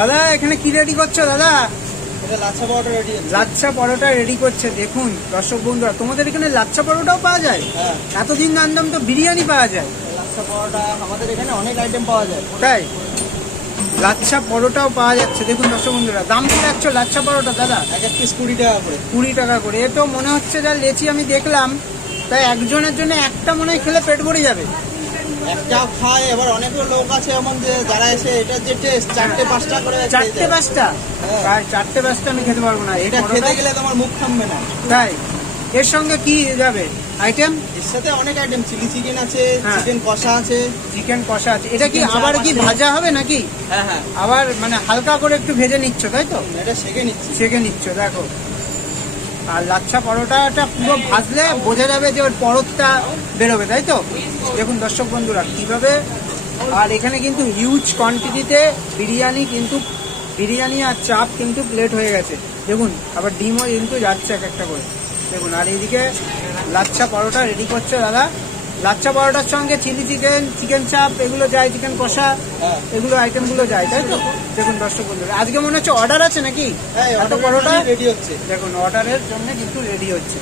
দাদা এখানে কি রেডি করছো দাদা? এটা লাচ্ছা পরোটা রেডি হচ্ছে। লাচ্ছা পরোটা রেডি করছে। দেখুন দর্শক বন্ধুরা, তোমাদের এখানে লাচ্ছা পরোটাও পাওয়া যায়? হ্যাঁ, এতদিন জানতাম তো বিরিয়ানি পাওয়া যায়। লাচ্ছা পরোটা আমাদের এখানে অনেক আইটেম পাওয়া যায়। তাই লাচ্ছা পরোটাও পাওয়া যাচ্ছে। দেখুন দর্শক বন্ধুরা, দাম কি রাখছো লাচ্ছা পরোটা দাদা? এক পিস 20 টাকা করে। 20 টাকা করে। এ তো মনে হচ্ছে যা লেচি আমি দেখলাম, তাই একজনের জন্য একটা মনে হয় খেলে পেট ভরে যাবে। একটাও খায়, এবার অনেকগুলো লোক আছে এমন যে যারা এসে এটা যে টেস্ট 4-5টা করে খেয়ে চারটে যায়। 5টা? হ্যাঁ। প্রায় 4টে 5টা আমি খেতে পারবো না এই এটা পরোটা। খেতে গেলে তোমার মুখ থামবে না। তাই এর সঙ্গে কি যাবে আইটেম? এর সাথে অনেক আইটেম, চিলি চিকেন আছে, হ্যাঁ। চিকেন কষা আছে। চিকেন কষা আছে। এটা কি চিকেন চাপ আবার কি আছে। ভাজা হবে নাকি? হ্যাঁ হ্যাঁ, আবার মানে হালকা করে একটু ভেজে নিচ্ছ তাই তো? এটা সেকে নিচ্ছি। সেকে নিচ্ছ দেখো। আর লাচ্ছা পরোটাটা পুরো ভাজলে বোঝা যাবে যে ওর পরতটা বেরোবে তাই তো? দেখুন দর্শক বন্ধুরা কিভাবে। আর এখানে কিন্তু হিউজ কোয়ান্টিটিতে বিরিয়ানি আর চাপ কিন্তু প্লেট হয়ে গেছে। দেখুন আবার ডিমও কিন্তু যাচ্ছে এক একটা করে। দেখুন আর এইদিকে লাচ্ছা পরোটা রেডি করছে দাদা। লাচ্ছা পরোটার সঙ্গে চিলি চিকেন, চিকেন চাপ এগুলো যায়, চিকেন কষা হ্যাঁ এগুলো আইটেমগুলো যায় তাই তো? দেখুন দর্শক বন্ধুরা, আজকে মনে হচ্ছে অর্ডার আছে নাকি? হ্যাঁ, এত পরোটা রেডি হচ্ছে। দেখুন অর্ডারের জন্য কিন্তু রেডি হচ্ছে।